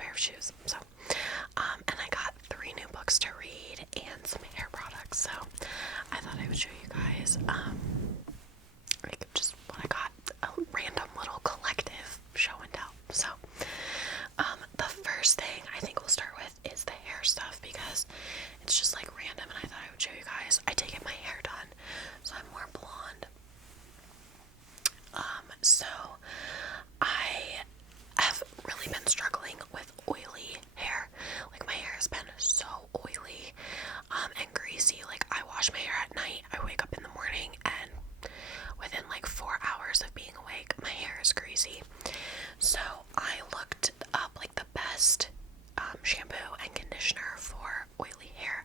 pair of shoes. So, and I got 3 new books to read and some hair products. So I thought I would show you guys, like just what I got, a random little collective show and tell. So, the first thing I think we'll start with is the hair stuff because it's just like random and I thought I would show you guys. I did get my hair done, so I'm more blonde. So I have really been struggling with oily hair. Like my hair has been so oily, and greasy. Like I wash my hair at night, I wake up in the morning, and within like 4 hours of being awake, my hair is greasy. So I looked up like the best shampoo and conditioner for oily hair,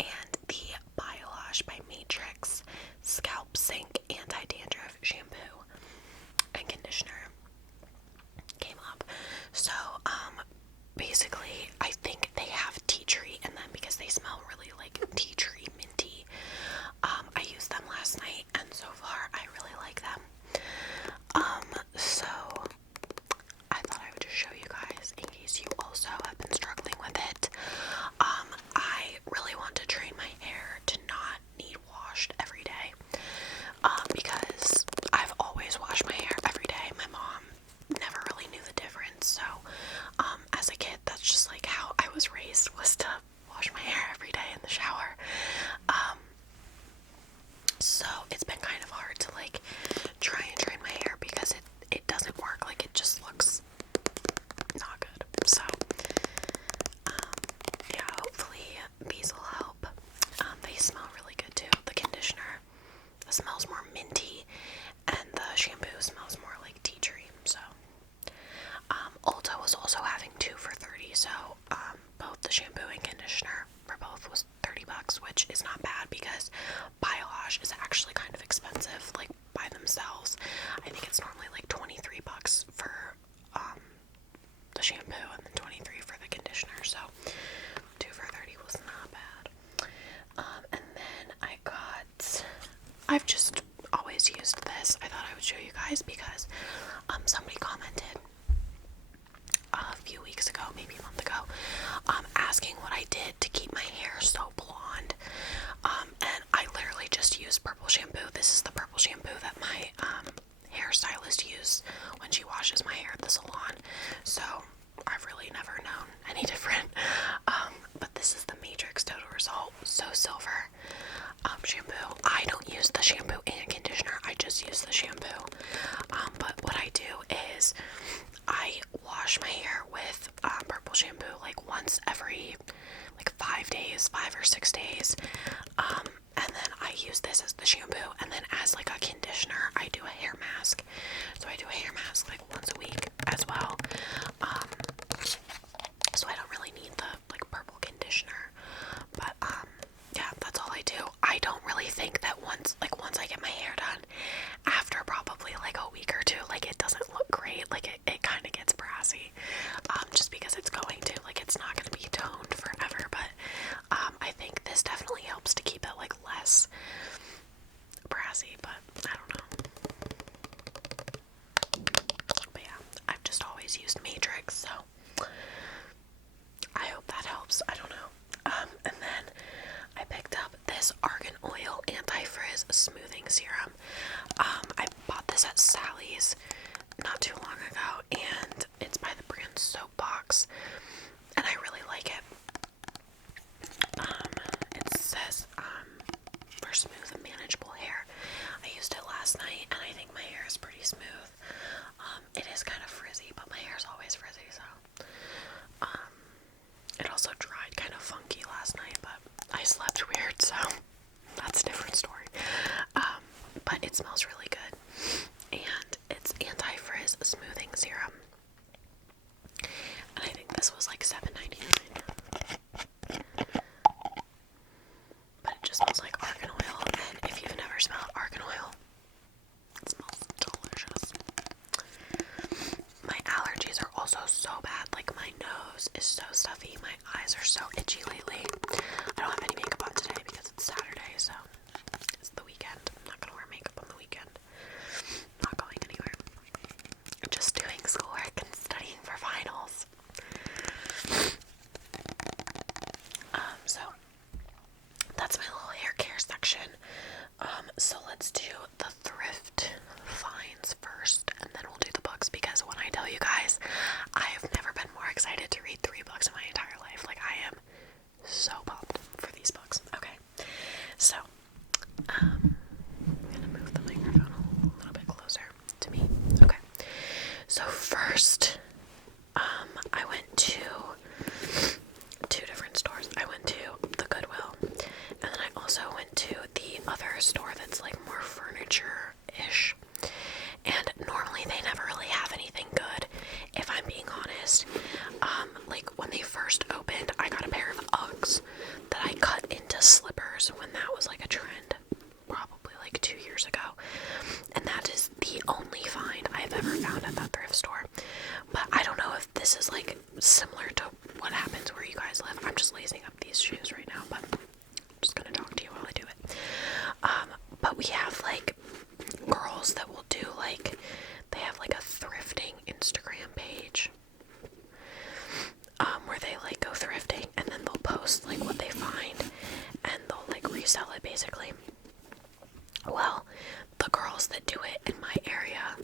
and the Biolash by Matrix Scalp Sync Anti-Dandruff Shampoo and Conditioner came up. So, basically, I think they have tea tree in them because they smell really like tea tree minty. I used them last night, and so far, I really like them. So I thought I would just show you guys in case you also have been struggling with it. I really want to train my hair to not need washed every day, because I've always washed my hair every day. My mom never really knew the difference, so as a kid, that's just like how I was raised, was to wash my hair every day in the shower. So it's been kind of hard to like try and train my hair because it doesn't work. Like it just looks not good. So yeah, hopefully these will help. They smell really good too. The conditioner smells more minty and the shampoo smells more like tea tree. So Ulta was also having 2 for $30, so both the shampoo and conditioner for both was $30, which is not bad because Biolash is actually kind of expensive, like by themselves. I think it's normally like $23 for the shampoo and then $23 for the conditioner, so 2 for $30 was not bad. And then I've just always used this. I thought I would show you guys because somebody commented a few weeks ago, maybe a month ago, asking what I did to keep my hair so blonde. And I literally just used purple shampoo. This is the purple shampoo that my hairstylist uses when she washes my hair at the salon. So I've really never known any different. But this is the Matrix Total Result So Silver shampoo. I don't use the shampoo and conditioner. I just use the shampoo. But what I do is I wash my hair with purple shampoo like once every like 5 days, 5 or 6 days. And then I use this as the shampoo, and then as like a conditioner, I do a hair mask. So I do a hair mask like once a week as well. So I don't really need the like purple conditioner. But yeah, that's all I do. I don't really think that once I get my hair done, after probably like a week or 2, like it doesn't look great. Like it kind of gets brassy, just because it's going to, like, it's not going to be toned forever. But I think this definitely helps to keep it like less brassy, but I don't know. But yeah, I've just always used Matrix, so I hope that helps. I don't know. And then I picked up this Argan Oil Anti-Frizz Smoothing Serum. I bought this at Sally's not too long ago, and it's by the brand Soapbox, and I really like it. It says for smooth and manageable hair. I used it last night, and I think my hair is pretty smooth. It is kind of frizzy, but my hair's always frizzy, so it also dried kind of funky last night, but I slept weird, so that's a different story. But it smells really good, and it's anti-frizz smoothing serum, and I think this was like $7.99. But it just smells like argan oil, and if you've never smelled argan oil, it smells delicious. My allergies are also so bad. Like my nose is so stuffy, my eyes are so itchy lately. I don't have any makeup on today because it's Saturday, so it's the weekend. I'm not gonna wear makeup on the weekend. Not going anywhere. Just doing schoolwork and studying for finals. like when they first opened, I got a pair of Uggs that I cut into slippers when that was like a trend, probably like 2 years ago. And that is the only find I've ever found at that thrift store. But I don't know if this is like similar to what happens where you guys live. I'm just lacing up these shoes right now, but I'm just gonna talk to you while I do it. But we have like girls that will do like, they have like a thrifting Instagram page, where they like go thrifting and then they'll post like what they find and they'll like resell it basically. Well, the girls that do it in my area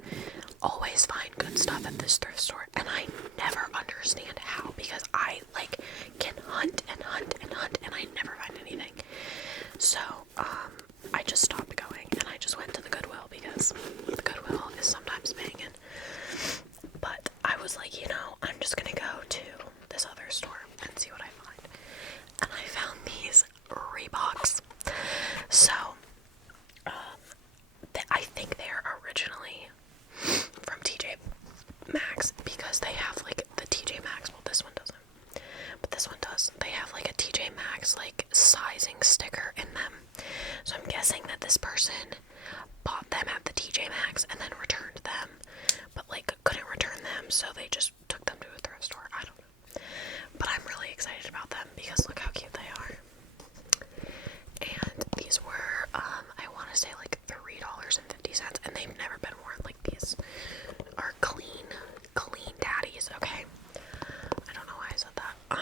always find good stuff at this thrift store, and I never understand how, because I like can hunt and hunt and hunt and I never find anything. So I just stopped going and I just went to the Goodwill, because the Goodwill is sometimes banging. But I was like, you know, I'm just gonna go to this other store and see what I find. And I found these Reeboks. So I think they're originally from TJ Maxx, because they have like the TJ Maxx, well this one doesn't, but this one does. They have like a TJ Maxx like sizing sticker in them. So I'm guessing that this person bought them at the TJ Maxx and then returned them, but like couldn't return them, so they just took them to a thrift store. I don't know. But I'm really excited about them because look how cute they are. And these were, I want to say like $3.50, and they've never been worn. Like these are clean daddies, okay? I don't know why I said that.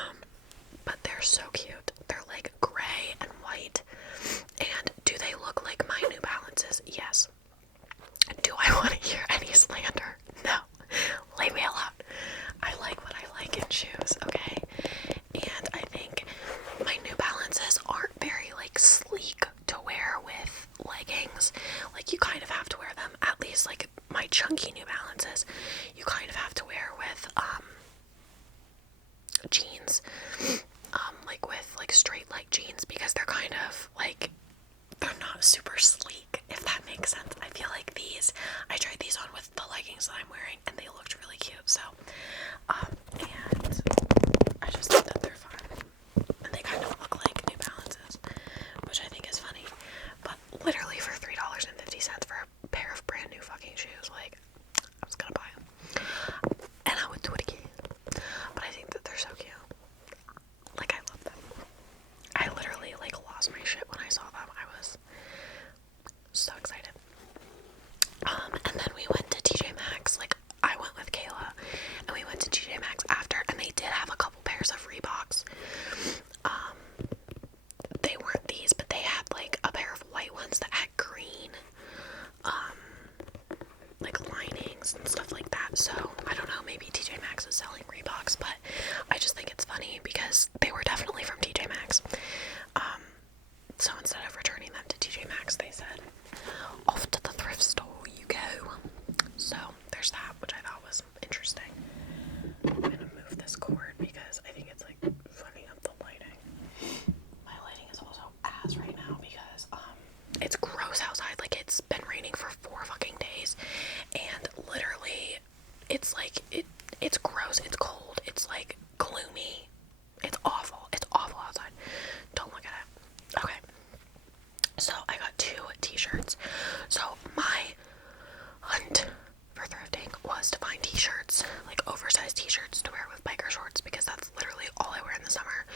But they're so cute. They're like gray and white. And do they look like my New Balances? Yes. Do I want to hear any slander? No. Leave me alone. I like what I like in shoes, okay? And I think my New Balances aren't very like sleek to wear with leggings. Like you kind of have to wear them, at least like my chunky New Balances, you kind of have to wear with jeans, like with like straight leg jeans, because they're kind of like, they're not super sleek, if that makes sense. I feel like these, I tried these on with the leggings that I'm wearing and they looked really cute. So and I just think that they're fun, and they kind of look like New Balances, which I think is funny. But literally for $3.50 for a pair of brand new fucking shoes, like I was gonna buy them and I would do it again. But I think that they're so cute. Like I love them. I literally like lost my shit when I saw them. I was so excited. And then we went to TJ Maxx. Like I went with Kayla and we went to TJ Maxx after, and they did have a couple pairs of Reeboks. They weren't these, but they had like a pair of white ones that had green like linings and stuff like that. So I don't know, maybe TJ Maxx is selling Reeboks, but I just think it's funny because they were definitely from TJ Maxx. So instead of returning them to TJ Maxx, they said, off to the thrift store you go. So there's that, which I thought was interesting. I'm gonna move this cord because I think it's like fucking up the lighting. My lighting is also ass right now because it's gross outside. Like it's been raining for 4 fucking days, and literally it's like it's gross, it's cold, it's like gloomy, it's awful outside. Don't look at it. Okay, so I got 2 t-shirts. So my hunt for thrifting was to find t-shirts, like oversized t-shirts to wear with biker shorts, because that's literally all I wear in the summer.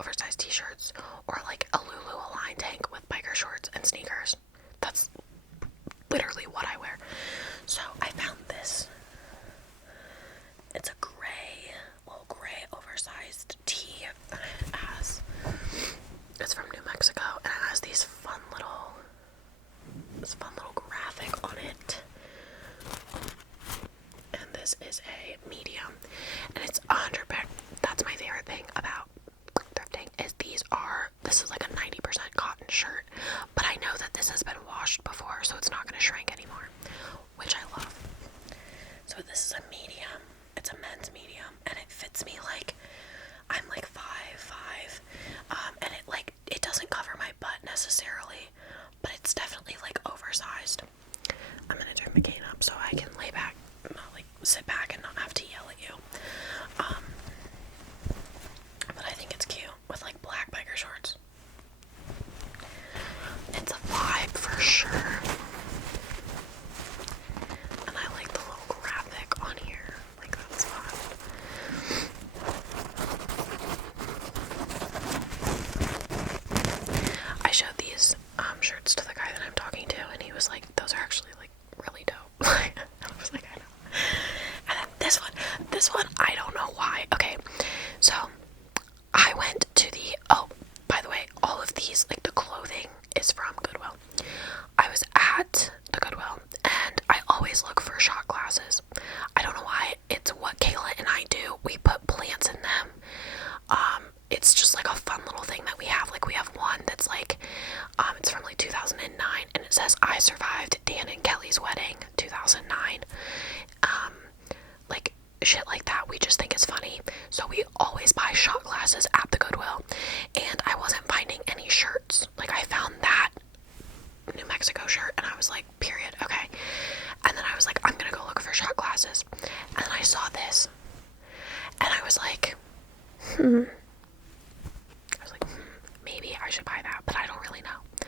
Oversized t-shirts, or like a Lulu Align tank with biker shorts and sneakers. That's literally what I wear. So I found this. It's a little gray So I went to oh, by the way, all of these, like the clothing is from Goodwill. I was at the Goodwill and I always look for shot glasses. I don't know why, it's what Kayla and I do. We put plants in them. It's just like a fun little thing that we have. Like we have one that's like, it's from like 2009 and it says, I survived Dan and Kelly's wedding, 2009. Like shit like that. We just think it's funny. So we always buy shot glasses at the Goodwill. And I wasn't finding any shirts. Like I found that New Mexico shirt and I was like, period, okay. And then I was like, I'm gonna go look for shot glasses. And then I saw this and I was like, maybe I should buy that, but I don't really know.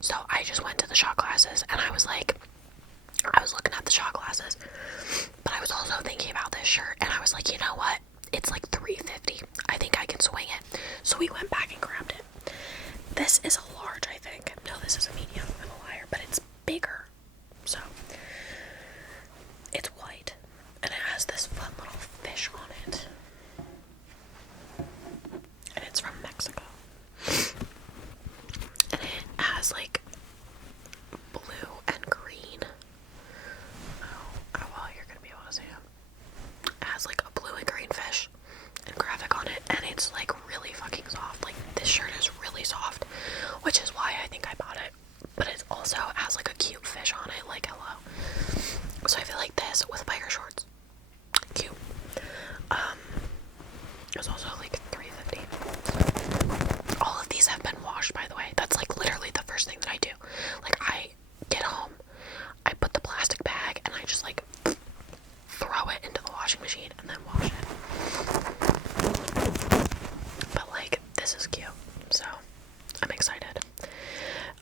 So I just went to the shot glasses and I was like, I was looking at the shot glasses, but I was also thinking about this shirt and I was like, you know what? It's like $3.50. I think I can swing it. So we went back and grabbed it. This is a large, I think. No, this is a medium. I'm a liar, but it's bigger. So it's white and it has this fun little fish on it. And it's from Mexico. And it has like blue and green. Oh well, you're gonna be able to see it. It has like a blue and green fish and graphic on it, and it's like really fucking soft. Like this shirt is really soft, which is why I think I bought it. But it also has like a cute fish on it, like hello. So I feel like this with biker shorts, cute. It was also like $3.50. All of these have been washed, by the way. That's like literally the first thing that I do. Like I get home, I put the plastic bag and I just like throw it into the washing machine and then wash it. But like this is cute, so I'm excited.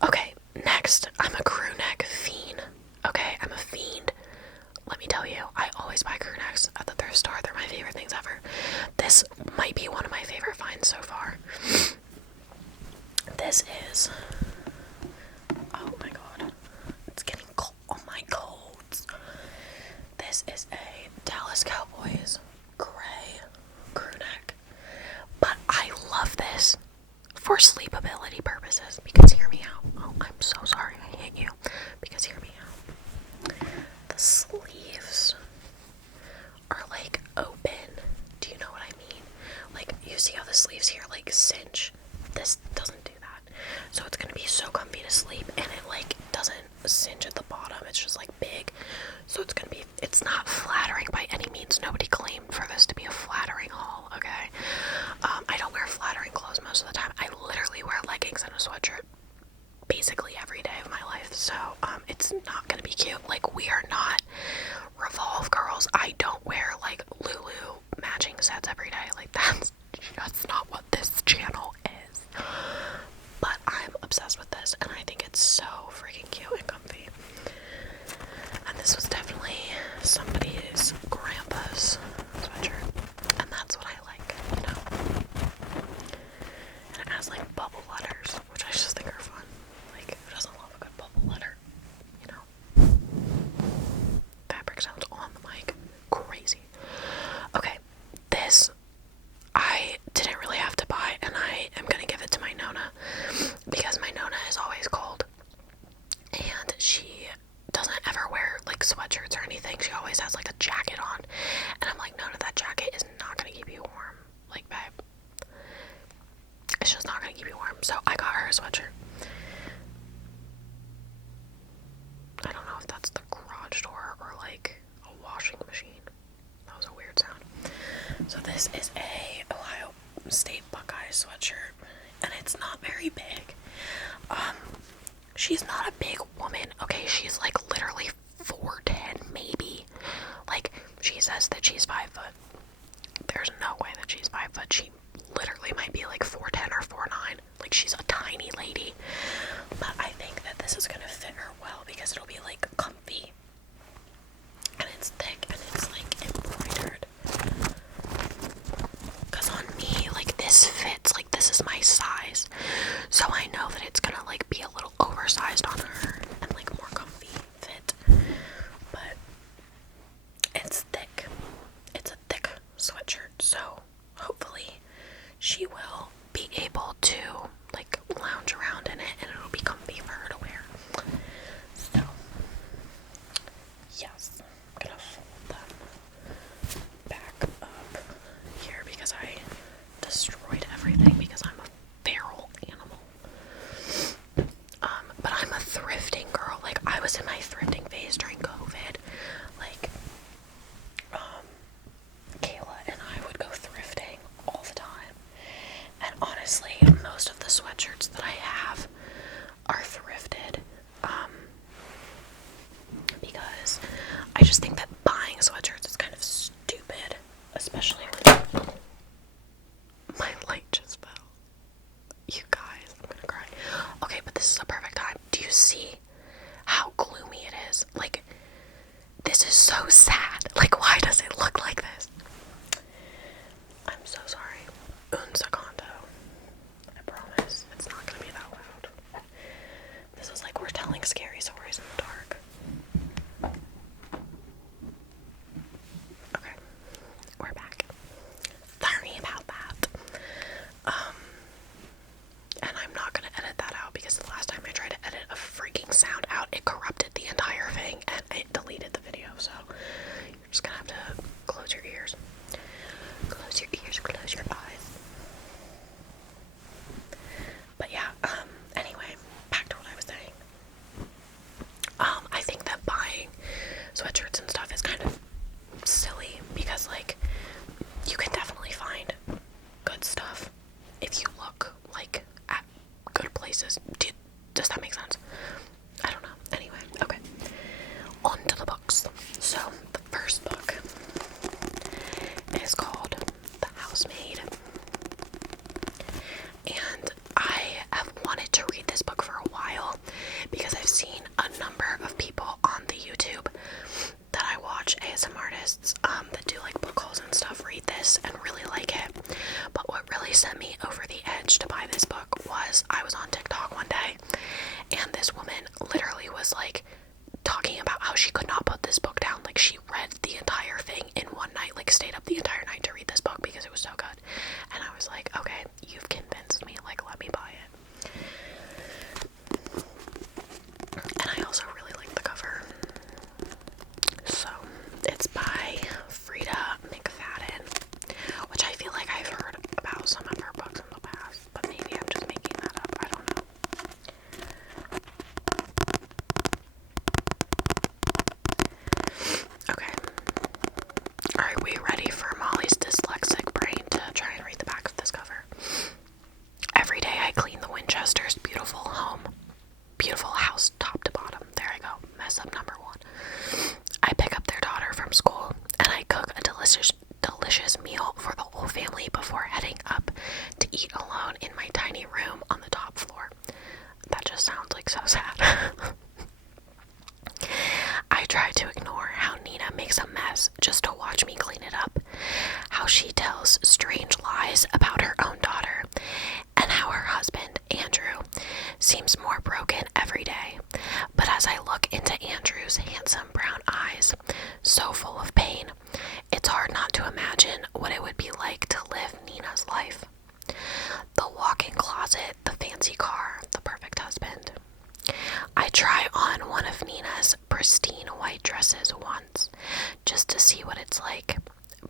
Okay, next, I'm a crew neck fiend. Okay, I'm a fiend. Let me tell you, I always buy crew necks at the thrift store. They're my favorite things ever. This might be one of my favorite finds so far. This is, oh my god, it's getting cold. Oh my coats. This is a Dallas Cowboys gray crew neck. But I love this for sleepability purposes, because hear me out. Oh, I'm so sorry I hit you. Because hear me out. The sleeves are like open. Do you know what I mean? Like you see how the sleeves here like cinch? This doesn't do that. So it's gonna be so comfy to sleep, and it like doesn't cinch at the bottom. It's just like big. So it's gonna be, it's not flattering by any means. Nobody claimed for this to be a flattering haul, okay? I don't wear flattering clothes most of the time. I literally wear leggings and a sweatshirt basically every day of my life. So it's not gonna be cute. Like we are not Revolve girls. I don't wear like Lulu matching sets every day. Like that's not what this channel is. But I'm obsessed with this and I think it's so freaking cute and comfy. And this was definitely somebody's grandpa's sweatshirt. And that's what I like, you know. And it has like bubble letters, which I just think are fun. Like who doesn't love a good bubble letter? You know. Fabric sounds on the mic. Crazy. Okay, this I didn't really have to buy, and I am gonna give it to my Nona because my Nona is always cold and she doesn't ever wear like sweatshirts or anything. She always has like a jacket on, and I'm like, Nona, that jacket is not gonna keep you warm. Like, babe, it's just not gonna keep you warm. So I got her a sweatshirt. I don't know if that's the garage door or like a washing machine. That was a weird sound. So this is a Ohio State Buckeye sweatshirt, and it's not very big. She's not a big woman, okay? She's like literally 4'10", maybe. Like, she says that she's 5 foot. There's no way that she's 5 foot. She literally might be like 4'10" or 4'9". Like, she's a tiny lady. But I think that this is gonna fit her well because it'll be like comfy. And it's thick and it's like embroidered. Because on me, like this fits, like this is my size. So I know that it's gonna like be a little oversized on her and like more comfy fit. But it's thick. It's a thick sweatshirt, so hopefully she will be able to like lounge around in it and it'll be comfy for her to wear. So yes, I'm gonna fold them back up here because I destroyed everything because I'm a feral animal. But I'm a thrifting girl. Like, I was in my thrifting phase during COVID. Like, Kayla and I would go thrifting all the time. And honestly, most of the sweatshirts that I have are thrifted. Because I just think that buying sweatshirts is kind of stupid. Especially when my light just fell. You guys, I'm gonna cry. Okay, but this is a perfect time. Do you see how gloomy it is? Like, this is so sad. Like, why does it look like this? I'm so sorry. Un secondo. I promise it's not gonna be that loud. This is like we're telling scary stories in the dark. Okay, we're back. Sorry about that. And I'm not gonna edit that out because the last time I tried to edit a freaking sound out, it corrupted the entire thing and it deleted the video. So you're just gonna have to close your ears. Close your ears, close your eyes. But yeah, anyway, back to what I was saying. I think that buying sweatshirts and stuff is kind of silly because, like, you can definitely find good stuff if you look, like, at good places. Does that make sense? I don't know. Anyway, okay. On to the books. So, the first book is called The Housemaid. And I have wanted to read this book for a while because I've seen a number of people on the YouTube that I watch, ASM artists, that do like book hauls and stuff, read this and really like it. But what really sent me over the edge to buy this book was I was on TikTok one day and this woman literally was like talking about how she could not put this book down. Like, she read the entire thing in one night, like stayed up the entire night to read this book because it was so good. And I was like, okay, you've convinced me, like, let me buy it. And I also really like the cover. So, it's by Frida McFadden, which I feel like I've heard about some of her books in the past, but maybe I'm just making that up, I don't know. Okay. Are we ready for Molly's dyslexic brain to try and read the back of this cover? Every day I clean the Winchesters' beautiful house, top to bottom. There I go. Mess up number one. I pick up their daughter from school and I cook a delicious meal for the whole family before heading up to eat alone in my tiny room on the top floor. That just sounds like so sad. I try to ignore how Nina makes a mess just to watch me clean it up, how she tells strange lies about her own daughter, and how her husband, Andrew, seems more broken every day. But as I look into Andrew's handsome brown eyes, so full of pain, it's hard not to imagine what it would be like to live Nina's life. The walk-in closet, the fancy car, the perfect husband. I try on one of Nina's pristine white dresses once, just to see what it's like,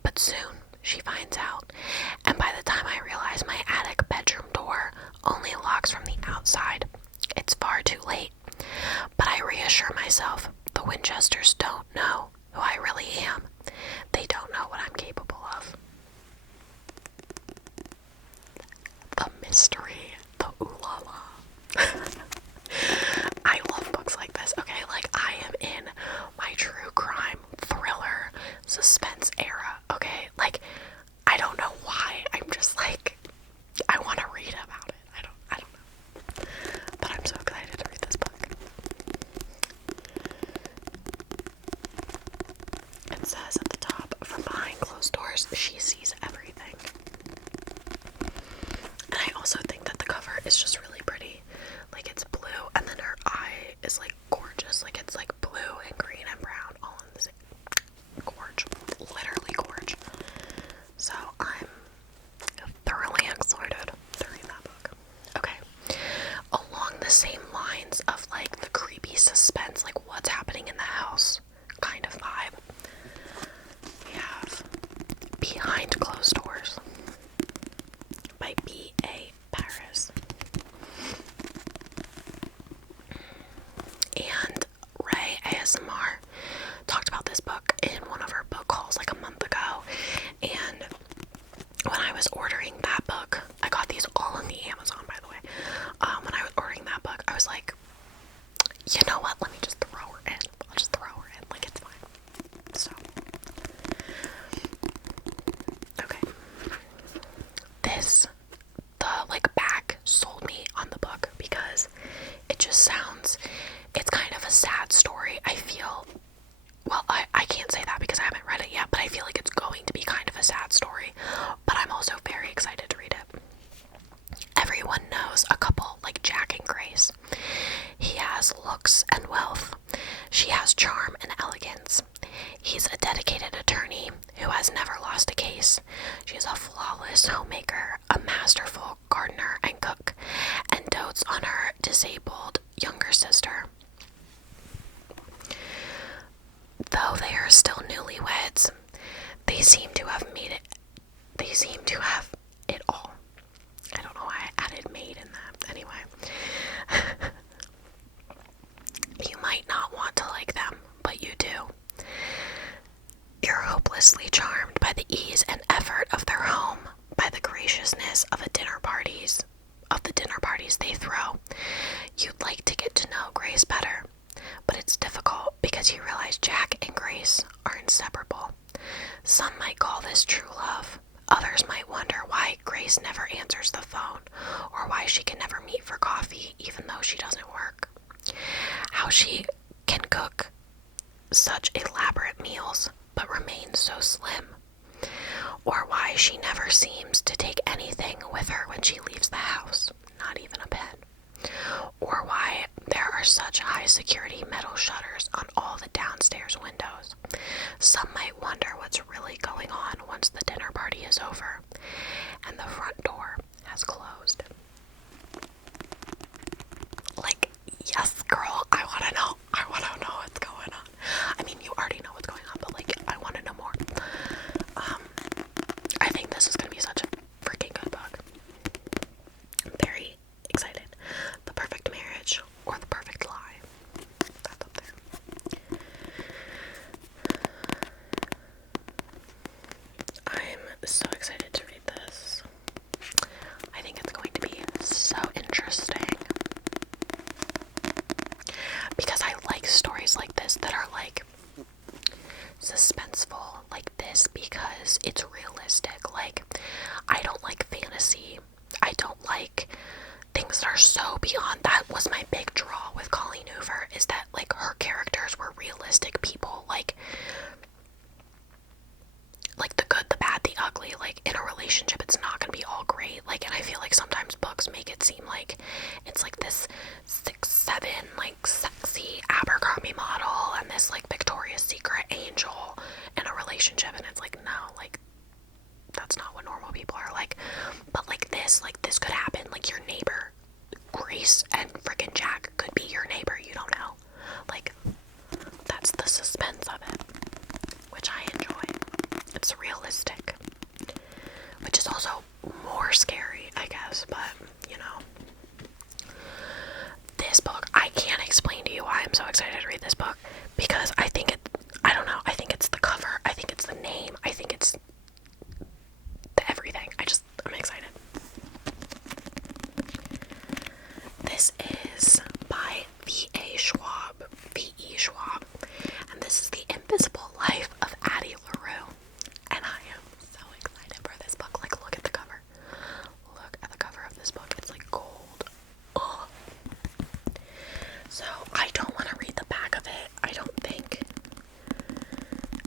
but soon she finds out, and by the time I realize my attic bedroom door only locks from the outside, it's far too late. But I reassure myself the Winchesters don't know who I really am. They don't know what I'm capable of. The mystery, the ooh la la. I love books like this, okay? Like, I am in my true crime, thriller, suspense era, okay? Like, I don't know why. I'm just like, I want to read about it. I don't know. But I'm so excited to read this book. It says at the top, from behind closed doors, she sees everything. And I also think that the cover is just really pretty. Like, it's blue, and then her eye is like gorgeous. Like, it's like blue and green and brown all in the same. Gorge. Literally gorge. So I'm thoroughly excited the back sold me on the book because it just sounds, it's kind of a sad story. I feel, well, I can't say that because I haven't read it yet, but I feel like it's going to be kind of a sad story, but I'm also very excited to read it. Everyone knows a couple like Jack and Grace. He has looks and wealth. She has charm and elegance. He's a dedicated attorney who has never lost a case. She is a flawless homemaker, a masterful gardener and cook, and dotes on her disabled younger sister. Though they are still newlyweds, they seem to have it all. I don't know why I added made in that. Anyway. You might not want to like them, but you do. You're hopelessly charmed by the ease and effort of their home, by the graciousness of the dinner parties they throw. You'd like to get to know Grace better, but it's difficult because you realize Jack and Grace are inseparable. Some might call this true love. Others might wonder why Grace never answers the phone, or why she can never meet for coffee even though she doesn't work. How she can cook such elaborate meals but remain so slim. Or why she never seems to take anything with her when she leaves the house, not even a pen. Or why there are such high security metal shutters on all the downstairs windows. Some might wonder what's really going on once the dinner party is over and the front door has closed. Like, yes, girl, I want to know. I want to know what's going on. I mean, you already know what's going on, but like, I want to know more. I think this is going to be such a freaking good book. I'm very excited. The Perfect Marriage or The Perfect Lie. That's up there. I'm so excited to read this. I think it's going to be so interesting. Because I like stories like this that are like suspenseful like this because it's realistic. Like, I don't like fantasy. I don't like things that are so beyond. That was my big draw with Colleen Hoover, is that like her characters were realistic people, like the good, the bad, the ugly. Like, in a relationship it's not gonna be all great. Like, and I feel like sometimes books make it seem like it's like this 6'7" like sexy Abercrombie model and this like Victoria's Secret angel in a relationship, and it's like, no, like that's not what normal people are like. But like this could happen. Like, your neighbor Grace and frickin' Jack could be your neighbor, you don't know. Like, that's the suspense of it, which I enjoy. It's realistic, which is also more scary, I guess, but you know. This book, I can't explain to you why I'm so excited to read this book, because I think I don't know, I think it's the cover, I think it's the name, I think it's the everything. I'm excited. This is by V.E. Schwab, and this is The Invisible Life of Addie LaRue, and I am so excited for this book. Like, look at the cover. Look at the cover of this book. It's like gold. Ugh. So, I don't want to read the back of it. I don't think.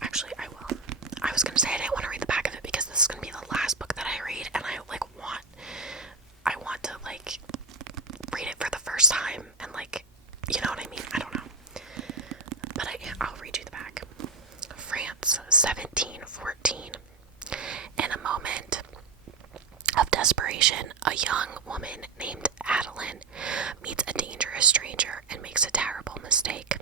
Actually, I will. I was going to say I didn't want to read the back of it because this is going to be the last book that I read, and I want to like read it for the first time and like, you know what I mean? I don't know. But I'll read you the back. France, 1714. In a moment of desperation, a young woman named Adeline meets a dangerous stranger and makes a terrible mistake.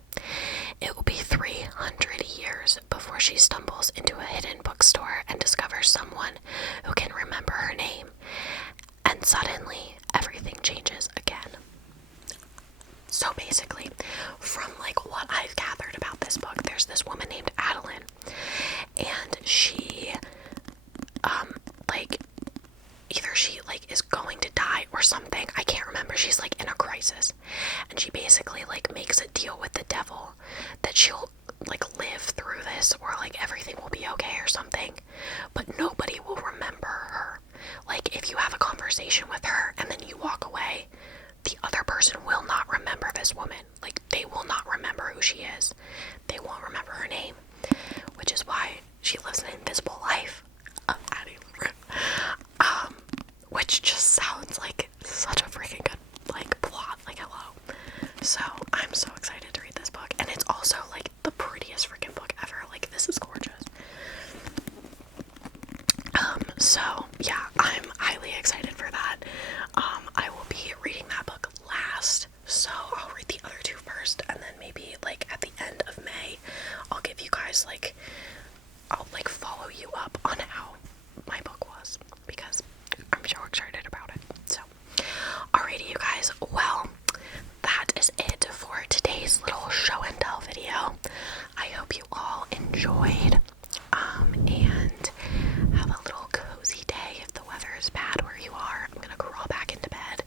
It will be 300 years before she stumbles into a hidden bookstore and discovers someone who can remember her name. And suddenly, everything changes again. So basically, from like what I've gathered about this book, there's this woman named Adeline, and she, like, either she like is going to die or something. I can't remember. She's like in a crisis, and she basically like makes a deal with the devil that she'll like live through this, or like everything will be okay or something, but nobody will remember her. Like, if you have a conversation with her and then you walk away, the other person will not remember this woman. Like, they will not remember who she is. They won't remember her name, which is why she lives an invisible life of Addie LaRue. Which just sounds like such a freaking good, like, plot. Like, hello. So, I'm so excited to read this book. And it's also, like, the prettiest freaking book ever. Like, this is gorgeous. So, yeah, I'm highly excited for that. I will be reading that book last, so I'll read the other two first, and then maybe, like, at the end of May, I'll give you guys, like, I'll, like, follow you up on how my book was, because I'm so excited about it. So, alrighty, you guys, well, that is it for today's little show and tell video. I hope you all enjoyed, and have a little cozy day. If the weather is bad where you are, I'm gonna crawl back into bed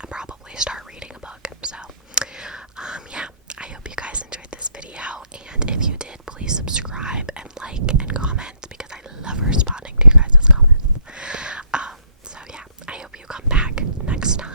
and probably start reading a book. So, yeah, I hope you guys enjoyed this video, and if you did, please subscribe and like and comment, because I love responding to your guys' comments. So yeah, I hope you come back next time.